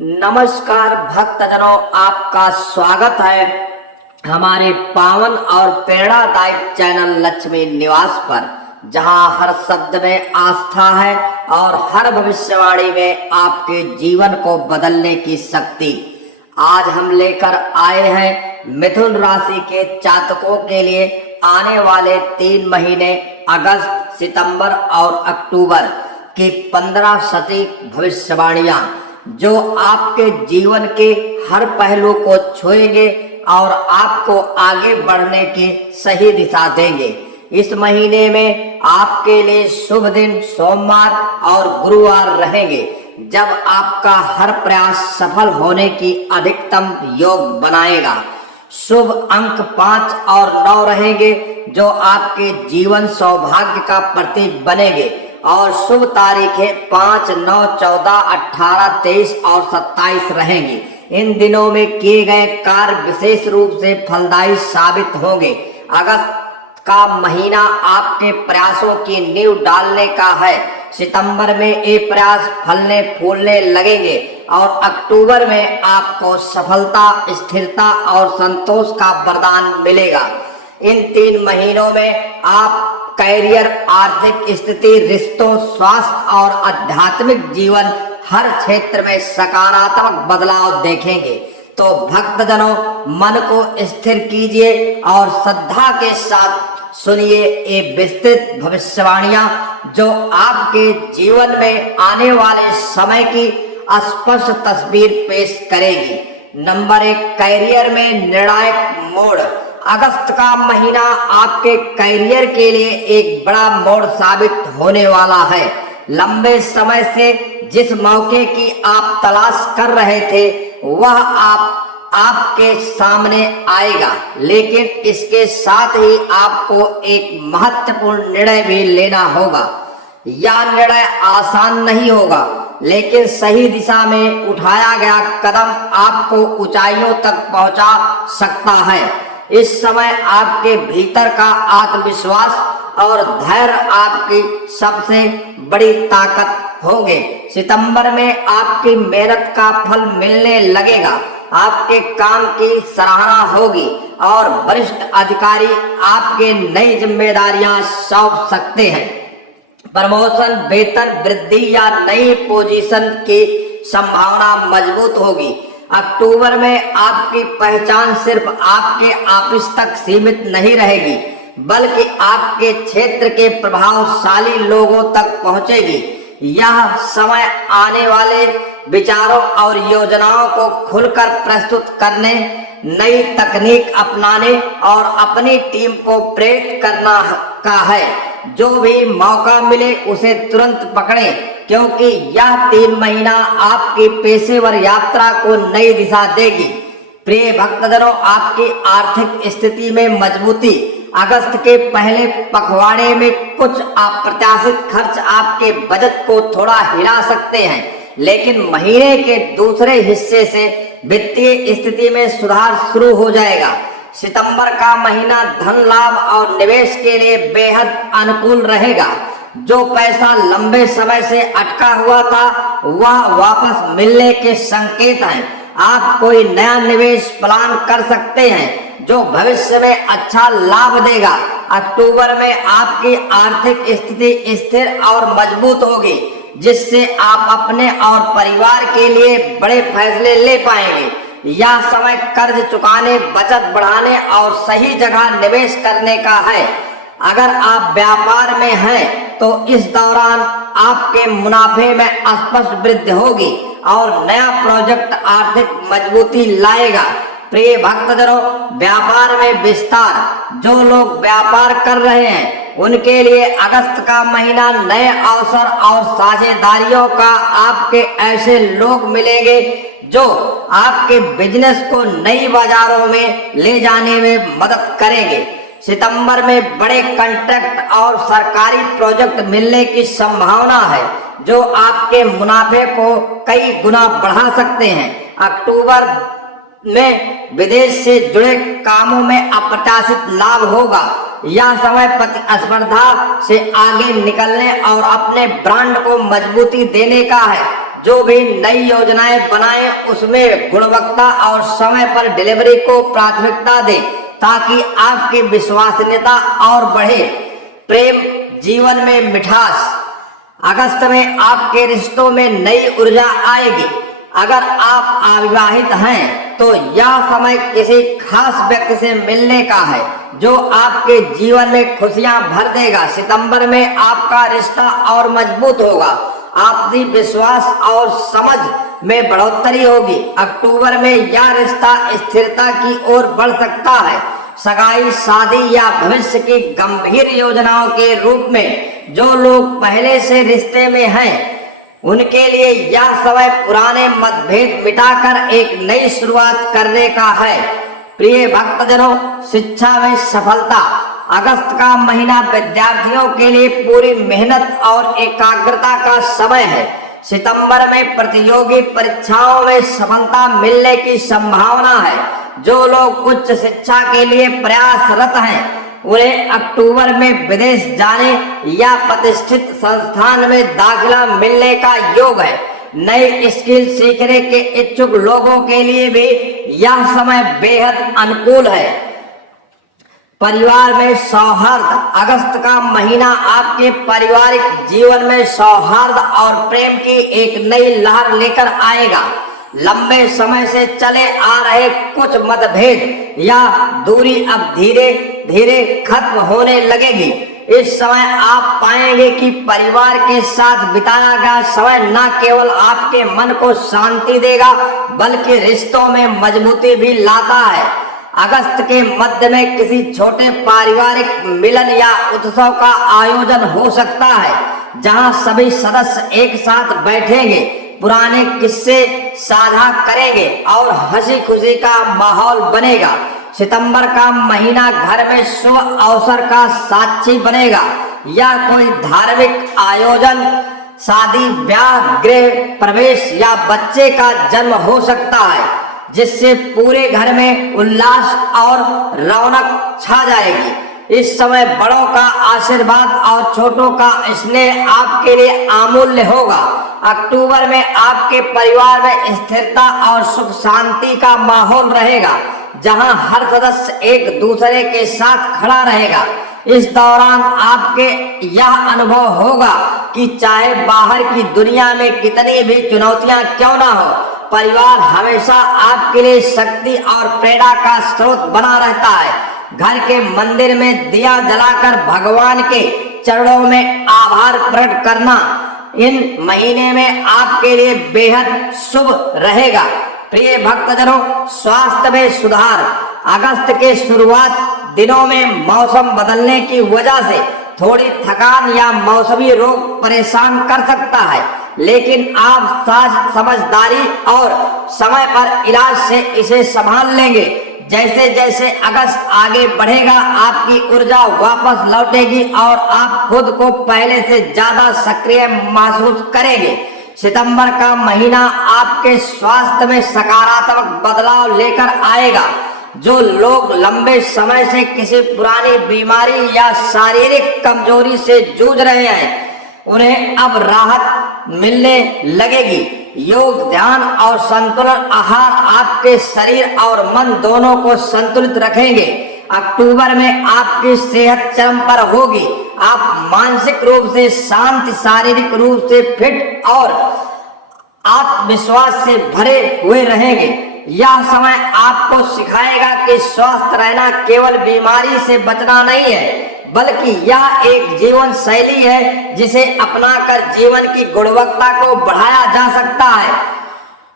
नमस्कार भक्तजनों, आपका स्वागत है हमारे पावन और प्रेरणादायक चैनल लक्ष्मी निवास पर, जहां हर शब्द में आस्था है और हर भविष्यवाणी में आपके जीवन को बदलने की शक्ति। आज हम लेकर आए हैं मिथुन राशि के जातकों के लिए आने वाले 3 महीने अगस्त, सितंबर और अक्टूबर की 15 सटीक भविष्यवाणियां, जो आपके जीवन के हर पहलू को छुएंगे और आपको आगे बढ़ने की सही दिशा देंगे। इस महीने में आपके लिए शुभ दिन सोमवार और गुरुवार रहेंगे, जब आपका हर प्रयास सफल होने की अधिकतम योग बनाएगा। शुभ अंक 5 और 9 रहेंगे, जो आपके जीवन सौभाग्य का प्रतीक बनेंगे और शुभ तारीखें 5, 9, 14, 18, 23 और 27 रहेंगी। इन दिनों में किए गए कार्य विशेष रूप से फलदायी साबित होंगे। अगस्त का महीना आपके प्रयासों की नींव डालने का है। सितंबर में ये प्रयास फलने फूलने लगेंगे और अक्टूबर में आपको सफलता, स्थिरता और संतोष का वरदान मिलेगा। इन 3 महीनों में आप कैरियर, आर्थिक स्थिति, रिश्तों, स्वास्थ्य और आध्यात्मिक जीवन हर क्षेत्र में सकारात्मक बदलाव देखेंगे। तो भक्तजनों, मन को स्थिर कीजिए और श्रद्धा के साथ सुनिए ये विस्तृत भविष्यवाणियां, जो आपके जीवन में आने वाले समय की स्पष्ट तस्वीर पेश करेगी। नंबर 1, कैरियर में निर्णायक मोड़। अगस्त का महीना आपके कैरियर के लिए एक बड़ा मोड़ साबित होने वाला है। लंबे समय से जिस मौके की आप तलाश कर रहे थे, वह आपके सामने आएगा, लेकिन इसके साथ ही आपको एक महत्वपूर्ण निर्णय भी लेना होगा। यह निर्णय आसान नहीं होगा, लेकिन सही दिशा में उठाया गया कदम आपको ऊंचाइयों तक पहुंचा सकता है। इस समय आपके भीतर का आत्मविश्वास और धैर्य आपकी सबसे बड़ी ताकत होंगे। सितंबर में आपकी मेहनत का फल मिलने लगेगा, आपके काम की सराहना होगी और वरिष्ठ अधिकारी आपके नई जिम्मेदारियां सौंप सकते हैं। प्रमोशन, वेतन वृद्धि या नई पोजीशन की संभावना मजबूत होगी। अक्टूबर में आपकी पहचान सिर्फ आपके ऑफिस तक सीमित नहीं रहेगी, बल्कि आपके क्षेत्र के प्रभावशाली लोगों तक पहुंचेगी। यह समय आने वाले विचारों और योजनाओं को खुलकर प्रस्तुत करने, नई तकनीक अपनाने और अपनी टीम को प्रेरित करना का है। जो भी मौका मिले उसे तुरंत पकड़ें, क्योंकि यह 3 महीना आपकी पेशेवर यात्रा को नई दिशा देगी। प्रिय भक्तजनों, आपकी आर्थिक स्थिति में मजबूती। अगस्त के पहले पखवाड़े में कुछ अप्रत्याशित खर्च आपके बजट को थोड़ा हिला सकते हैं, लेकिन महीने के दूसरे हिस्से से वित्तीय स्थिति में सुधार शुरू हो जाएगा। सितंबर का महीना धन लाभ और निवेश के लिए बेहद अनुकूल रहेगा। जो पैसा लंबे समय से अटका हुआ था, वह वापस मिलने के संकेत हैं। आप कोई नया निवेश प्लान कर सकते हैं, जो भविष्य में अच्छा लाभ देगा। अक्टूबर में आपकी आर्थिक स्थिति स्थिर और मजबूत होगी, जिससे आप अपने और परिवार के लिए बड़े फैसले ले पाएंगे। यह समय कर्ज चुकाने, बचत बढ़ाने और सही जगह निवेश करने का है। अगर आप व्यापार में हैं, तो इस दौरान आपके मुनाफे में स्पष्ट वृद्धि होगी और नया प्रोजेक्ट आर्थिक मजबूती लाएगा। प्रिय भक्तजनों, व्यापार में विस्तार। जो लोग व्यापार कर रहे हैं, उनके लिए अगस्त का महीना नए अवसर और साझेदारियों का आपके ऐसे लोग मिलेंगे, जो आपके बिजनेस को नई बाजारों में ले जाने में मदद करेंगे। सितंबर में बड़े कॉन्ट्रैक्ट और सरकारी प्रोजेक्ट मिलने की संभावना है, जो आपके मुनाफे को कई गुना बढ़ा सकते हैं। अक्टूबर में विदेश से जुड़े कामों में अप्रत्याशित लाभ होगा। यह समय प्रतिस्पर्धा से आगे निकलने और अपने ब्रांड को मजबूती देने का है। जो भी नई योजनाएं बनाएं उसमें गुणवत्ता और समय पर डिलीवरी को प्राथमिकता दें ताकि आपकी विश्वसनीयता और बढ़े। प्रेम जीवन में मिठास। अगस्त में आपके रिश्तों में नई ऊर्जा आएगी। अगर आप अविवाहित हैं तो यह समय किसी खास व्यक्ति से मिलने का है जो आपके जीवन में खुशियां भर देगा। सितंबर में आपका रिश्ता और मजबूत होगा। आपसी विश्वास और समझ में बढ़ोतरी होगी। अक्टूबर में यह रिश्ता स्थिरता की ओर बढ़ सकता है। सगाई, शादी या भविष्य की गंभीर योजनाओं के रूप में जो लोग पहले से रिश्ते में हैं उनके लिए यह समय पुराने मतभेद मिटाकर एक नई शुरुआत करने का है। प्रिय भक्तजनों, शिक्षा में सफलता। अगस्त का महीना विद्यार्थियों के लिए पूरी मेहनत और एकाग्रता का समय है। सितंबर में प्रतियोगी परीक्षाओं में सफलता मिलने की संभावना है। जो लोग उच्च शिक्षा के लिए प्रयासरत हैं उन्हें अक्टूबर में विदेश जाने या प्रतिष्ठित संस्थान में दाखिला मिलने का योग है। नई स्किल सीखने के इच्छुक लोगों के लिए भी यह समय बेहद अनुकूल है। परिवार में सौहार्द। अगस्त का महीना आपके पारिवारिक जीवन में सौहार्द और प्रेम की एक नई लहर लेकर आएगा। लंबे समय से चले आ रहे कुछ मतभेद या दूरी अब धीरे धीरे खत्म होने लगेगी। इस समय आप पाएंगे कि परिवार के साथ बिताया गया समय न केवल आपके मन को शांति देगा बल्कि रिश्तों में मजबूती भी लाता है। अगस्त के मध्य में किसी छोटे पारिवारिक मिलन या उत्सव का आयोजन हो सकता है जहां सभी सदस्य एक साथ बैठेंगे, पुराने किस्से साझा करेंगे और हंसी खुशी का माहौल बनेगा। सितंबर का महीना घर में शुभ अवसर का साक्षी बनेगा। यह कोई धार्मिक आयोजन, शादी, ब्याह, गृह प्रवेश या बच्चे का जन्म हो सकता है जिससे पूरे घर में उल्लास और रौनक छा जाएगी। इस समय बड़ों का आशीर्वाद और छोटों का स्नेह आपके लिए अमूल्य होगा। अक्टूबर में आपके परिवार में स्थिरता और सुख शांति का माहौल रहेगा जहां हर सदस्य एक दूसरे के साथ खड़ा रहेगा। इस दौरान आपके यह अनुभव होगा कि चाहे बाहर की दुनिया में कितनी भी चुनौतियां क्यों ना हो, परिवार हमेशा आपके लिए शक्ति और प्रेरणा का स्रोत बना रहता है। घर के मंदिर में दिया जलाकर भगवान के चरणों में आभार प्रकट करना इन महीने में आपके लिए बेहद शुभ रहेगा। प्रिय भक्तजनों, स्वास्थ्य में सुधार। अगस्त के शुरुआत दिनों में मौसम बदलने की वजह से थोड़ी थकान या मौसमी रोग परेशान कर सकता है, लेकिन आप समझदारी और समय पर इलाज से इसे संभाल लेंगे। जैसे जैसे अगस्त आगे बढ़ेगा आपकी ऊर्जा वापस लौटेगी और आप खुद को पहले से ज्यादा सक्रिय महसूस करेंगे। सितंबर का महीना आपके स्वास्थ्य में सकारात्मक बदलाव लेकर आएगा। जो लोग लंबे समय से किसी पुरानी बीमारी या शारीरिक कमजोरी से जूझ रहे हैं उन्हें अब राहत मिलने लगेगी। योग, ध्यान और संतुलन आहार आपके शरीर और मन दोनों को संतुलित रखेंगे। अक्टूबर में आपकी सेहत चरम पर होगी। आप मानसिक रूप से शांत, शारीरिक रूप से फिट और आत्मविश्वास से भरे हुए रहेंगे। यह समय आपको सिखाएगा कि स्वस्थ रहना केवल बीमारी से बचना नहीं है बल्कि यह एक जीवन शैली है जिसे अपनाकर जीवन की गुणवत्ता को बढ़ाया जा सकता है।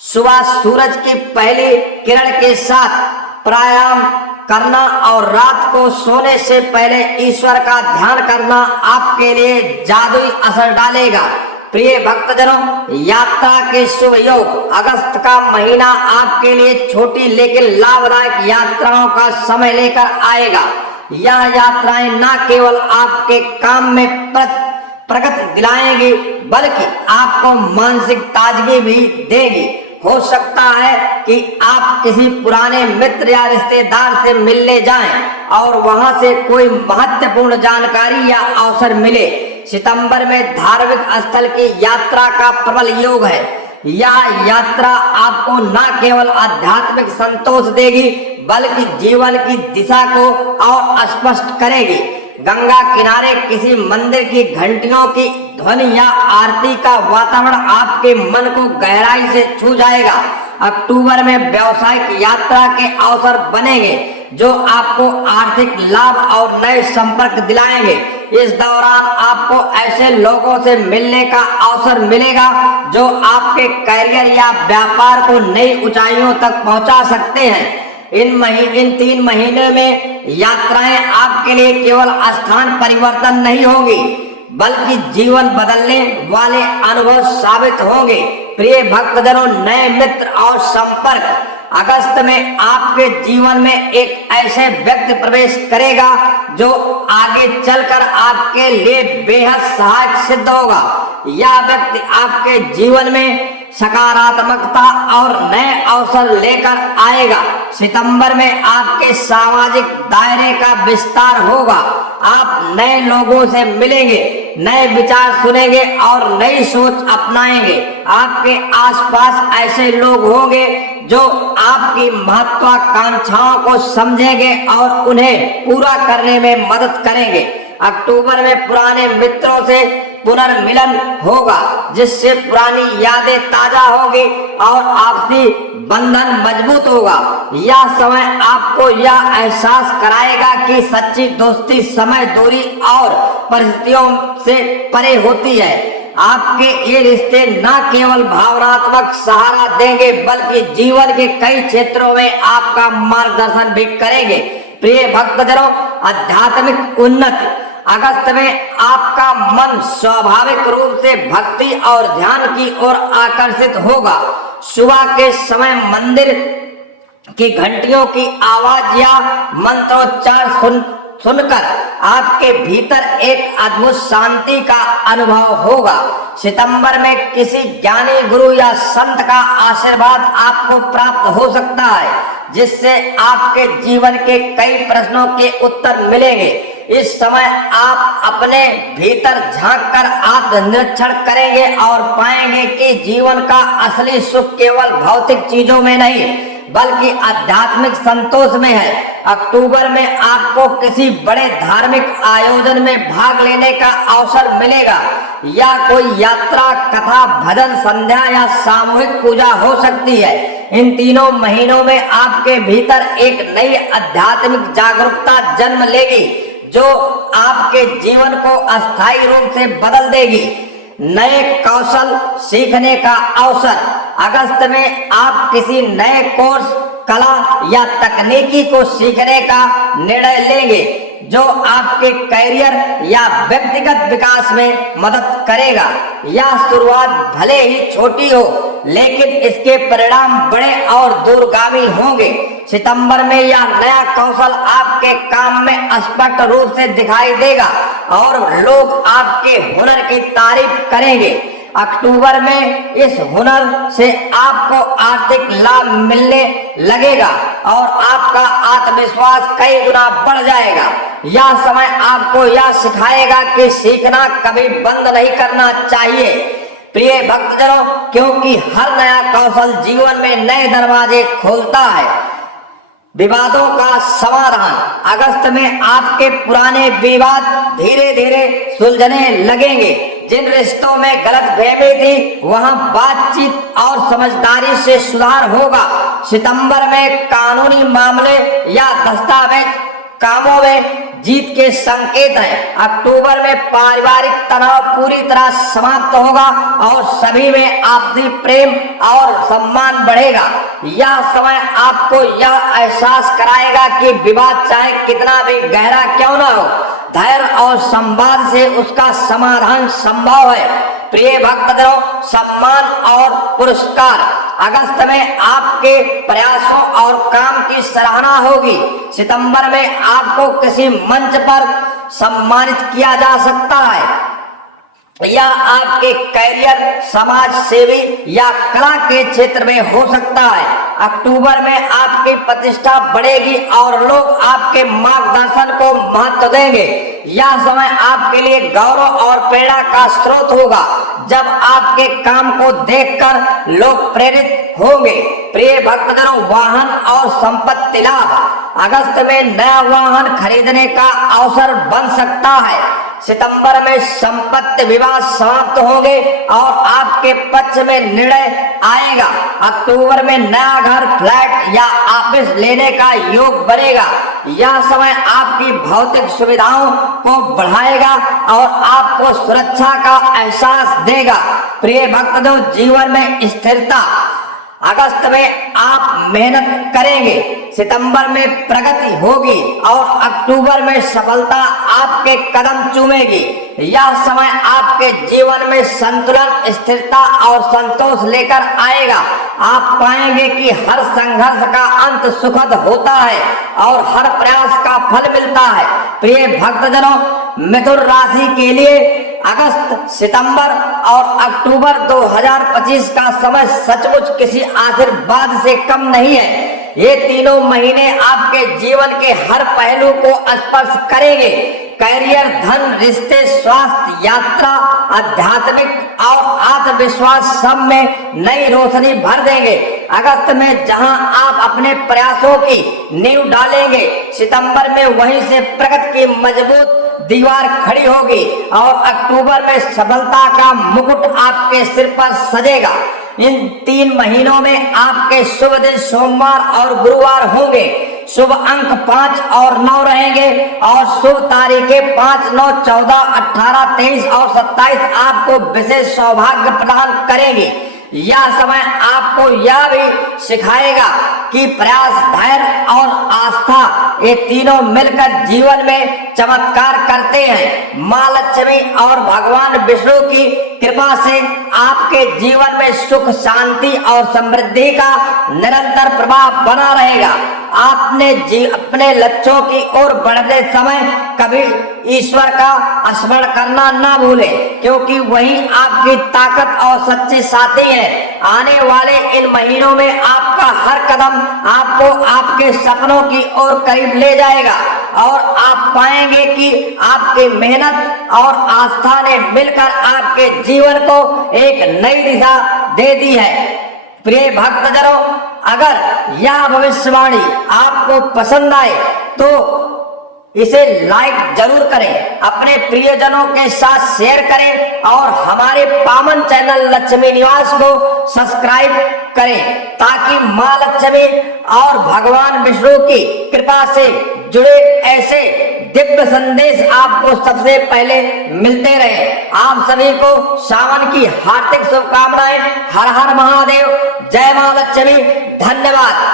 सुबह सूरज की पहली किरण के साथ प्राणायाम करना और रात को सोने से पहले ईश्वर का ध्यान करना आपके लिए जादुई असर डालेगा। प्रिय भक्तजनों, यात्रा के शुभ योग। अगस्त का महीना आपके लिए छोटी लेकिन लाभदायक यात्राओं का समय लेकर आएगा। यह यात्राएं न केवल आपके काम में प्रगति दिलाएंगी बल्कि आपको मानसिक ताजगी भी देगी। हो सकता है कि आप किसी पुराने मित्र या रिश्तेदार से मिलने जाएं और वहां से कोई महत्वपूर्ण जानकारी या अवसर मिले। सितंबर में धार्मिक स्थल की यात्रा का प्रबल योग है। यह यात्रा आपको न केवल आध्यात्मिक संतोष देगी बल्कि जीवन की दिशा को और स्पष्ट करेगी। गंगा किनारे किसी मंदिर की घंटियों की ध्वनि या आरती का वातावरण आपके मन को गहराई से छू जाएगा। अक्टूबर में व्यावसायिक यात्रा के अवसर बनेंगे जो आपको आर्थिक लाभ और नए संपर्क दिलाएंगे। इस दौरान आपको ऐसे लोगों से मिलने का अवसर मिलेगा जो आपके करियर या व्यापार को नई ऊंचाइयों तक पहुंचा सकते हैं। इन 3 महीने में यात्राएं आपके लिए केवल स्थान परिवर्तन नहीं होगी बल्कि जीवन बदलने वाले अनुभव साबित होंगे। प्रिय भक्तजनों, नए मित्र और संपर्क। अगस्त में आपके जीवन में एक ऐसे व्यक्ति प्रवेश करेगा जो आगे चलकर आपके लिए बेहद सहायक सिद्ध होगा। यह व्यक्ति आपके जीवन में सकारात्मकता और नए अवसर लेकर आएगा। सितंबर में आपके सामाजिक दायरे का विस्तार होगा। आप नए लोगों से मिलेंगे, नए विचार सुनेंगे और नई सोच अपनाएंगे। आपके आसपास ऐसे लोग होंगे जो आपकी महत्वाकांक्षाओं को समझेंगे और उन्हें पूरा करने में मदद करेंगे। अक्टूबर में पुराने मित्रों से पुनर्मिलन होगा जिससे पुरानी यादें ताजा होगी और आपसी बंधन मजबूत होगा। यह समय आपको यह एहसास कराएगा कि सच्ची दोस्ती समय, दूरी और परिस्थितियों से परे होती है। आपके ये रिश्ते न केवल भावनात्मक सहारा देंगे बल्कि जीवन के कई क्षेत्रों में आपका मार्गदर्शन भी करेंगे। प्रिय भक्तजनों, आध्यात्मिक उन्नति। अगस्त में आपका मन स्वाभाविक रूप से भक्ति और ध्यान की ओर आकर्षित होगा। सुबह के समय मंदिर की घंटियों की आवाज या मंत्रोच्चार सुनकर आपके भीतर एक अद्भुत शांति का अनुभव होगा। सितंबर में किसी ज्ञानी गुरु या संत का आशीर्वाद आपको प्राप्त हो सकता है जिससे आपके जीवन के कई प्रश्नों के उत्तर मिलेंगे। इस समय आप अपने भीतर झांककर आत्मनिरीक्षण करेंगे और पाएंगे कि जीवन का असली सुख केवल भौतिक चीजों में नहीं बल्कि आध्यात्मिक संतोष में है। अक्टूबर में आपको किसी बड़े धार्मिक आयोजन में भाग लेने का अवसर मिलेगा। या कोई यात्रा, कथा, भजन, संध्या या सामूहिक पूजा हो सकती है। इन 3 महीनों में आपके भीतर एक नई आध्यात्मिक जागरूकता जन्म लेगी जो आपके जीवन को अस्थायी रूप से बदल देगी। नए कौशल सीखने का अवसर। अगस्त में आप किसी नए कोर्स, कला या तकनीकी को सीखने का निर्णय लेंगे जो आपके करियर या व्यक्तिगत विकास में मदद करेगा। यह शुरुआत भले ही छोटी हो लेकिन इसके परिणाम बड़े और दूरगामी होंगे। सितंबर में यह नया कौशल आपके काम में स्पष्ट रूप से दिखाई देगा और लोग आपके हुनर की तारीफ करेंगे। अक्टूबर में इस हुनर से आपको आर्थिक लाभ मिलने लगेगा और आपका आत्मविश्वास कई गुना बढ़ जाएगा। यह समय आपको यह सिखाएगा कि सीखना कभी बंद नहीं करना चाहिए। प्रिय भक्तजनों, क्योंकि हर नया कौशल जीवन में नए दरवाजे खोलता है। विवादों का समाधान। अगस्त में आपके पुराने विवाद धीरे धीरे सुलझने लगेंगे। जिन रिश्तों में गलतफहमी थी वहां बातचीत और समझदारी से सुधार होगा। सितंबर में कानूनी मामले या दस्तावेज कामों में जीत के संकेत हैं। अक्टूबर में पारिवारिक तनाव पूरी तरह समाप्त होगा और सभी में आपसी प्रेम और सम्मान बढ़ेगा। यह समय आपको यह एहसास कराएगा कि विवाद चाहे कितना भी गहरा क्यों न हो, धैर्य और संवाद से उसका समाधान संभव है। प्रिय भक्तजनों, सम्मान और पुरस्कार। अगस्त में आपके प्रयासों और काम की सराहना होगी। सितंबर में आपको किसी मंच पर सम्मानित किया जा सकता है। या आपके कैरियर, समाज सेवी या कला के क्षेत्र में हो सकता है। अक्टूबर में आपकी प्रतिष्ठा बढ़ेगी और लोग आपके मार्गदर्शन को महत्व देंगे। यह समय आपके लिए गौरव और प्रेरणा का स्रोत होगा, जब आपके काम को देखकर लोग प्रेरित होंगे। प्रिय भक्तजनों, वाहन और संपत्ति लाभ। अगस्त में नया वाहन खरीदने का अवसर बन सकता है। सितंबर में संपत्ति विवाद समाप्त होंगे और आपके पक्ष में निर्णय आएगा। अक्टूबर में नया घर, फ्लैट या ऑफिस लेने का योग बनेगा। यह समय आपकी भौतिक सुविधाओं को बढ़ाएगा और आपको सुरक्षा का एहसास देगा। प्रिय भक्तों, जीवन में स्थिरता। अगस्त में आप मेहनत करेंगे, सितंबर में प्रगति होगी और अक्टूबर में सफलता आपके कदम चूमेगी। यह समय आपके जीवन में संतुलन, स्थिरता और संतोष लेकर आएगा। आप पाएंगे कि हर संघर्ष का अंत सुखद होता है और हर प्रयास का फल मिलता है। प्रिय भक्तजनों, मिथुन राशि के लिए अगस्त, सितंबर और अक्टूबर 2025 का समय सचमुच किसी आशीर्वाद से कम नहीं है। ये तीनों महीने आपके जीवन के हर पहलू को स्पर्श करेंगे। कैरियर, धन, रिश्ते, स्वास्थ्य, यात्रा, आध्यात्मिक और आत्मविश्वास सब में नई रोशनी भर देंगे। अगस्त में जहां आप अपने प्रयासों की नींव डालेंगे, सितंबर में वहीं से प्रगति की मजबूत दीवार खड़ी होगी और अक्टूबर में सफलता का मुकुट आपके सिर पर सजेगा। इन 3 महीनों में आपके शुभ दिन सोमवार और गुरुवार होंगे। शुभ अंक 5 और 9 रहेंगे और शुभ तारीखें 5, 9, 14, 18, 23 और 27 आपको विशेष सौभाग्य प्रदान करेंगी। यह समय आपको यह भी सिखाएगा कि प्रयास, धैर्य और आस्था, ये तीनों मिलकर जीवन में चमत्कार करते हैं। माँ लक्ष्मी और भगवान विष्णु की कृपा से आपके जीवन में सुख, शांति और समृद्धि का निरंतर प्रभाव बना रहेगा। आपने अपने लक्ष्यों की ओर बढ़ते समय कभी ईश्वर का स्मरण करना ना भूलें, क्योंकि वही आपकी ताकत और सच्चे साथी है। आने वाले इन महीनों में आपका हर कदम आपको आपके सपनों की ओर करीब ले जाएगा और आप पाएंगे कि आपकी मेहनत और आस्था ने मिलकर आपके जीवन को एक नई दिशा दे दी है। प्रिय भक्तजनों, अगर यह भविष्यवाणी आपको पसंद आए तो इसे लाइक जरूर करें, अपने प्रियजनों के साथ शेयर करें और हमारे पावन चैनल लक्ष्मी निवास को सब्सक्राइब करें, ताकि माँ लक्ष्मी और भगवान विष्णु की कृपा से जुड़े ऐसे दिव्य संदेश आपको सबसे पहले मिलते रहे। आप सभी को सावन की हार्दिक शुभकामनाएं। हर हर महादेव, जय माँ लक्ष्मी, धन्यवाद।